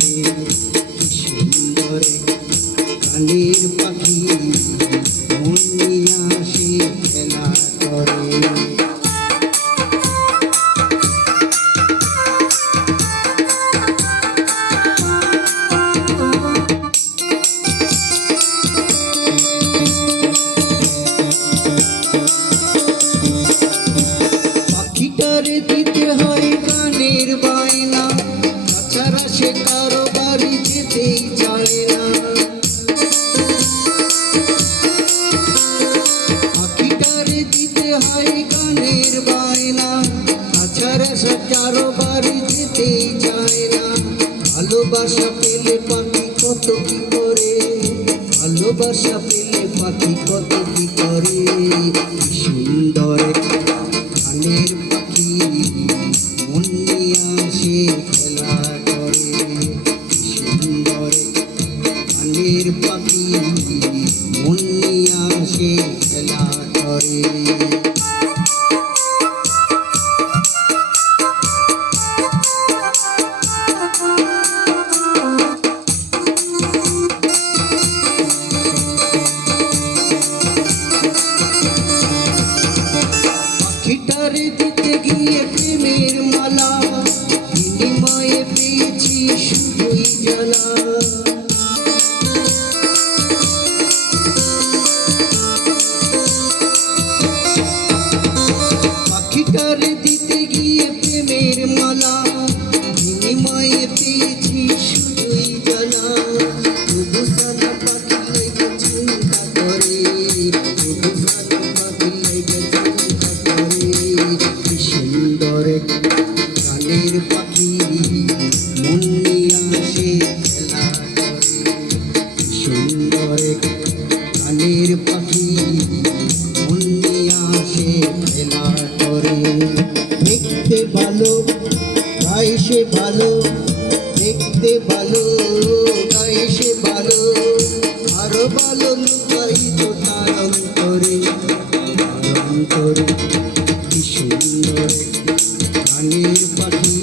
কি সুন্দর এক পাখি মন নিয়ে খেলা করে। তাছাড়া সে কারও বাড়ি যেতেই চায় না। ভালোবাসা পেলে পাখি কত কি করে? ভালোবাসা পেলে পাখি কত কি করে? সুন্দর গানের পাখি, মন খেলা করে। সুন্দর পাখি পেয়েছি শুধুই জ্বালা। সুন্দর এক গানের পাখি আসে খেলা করে। দেখতে ভালো গায়ে সে ভালো, দেখতে ভালো গায়ে সে ভালো। আরও ভালো লুকাইত তার অন্তরে পাখি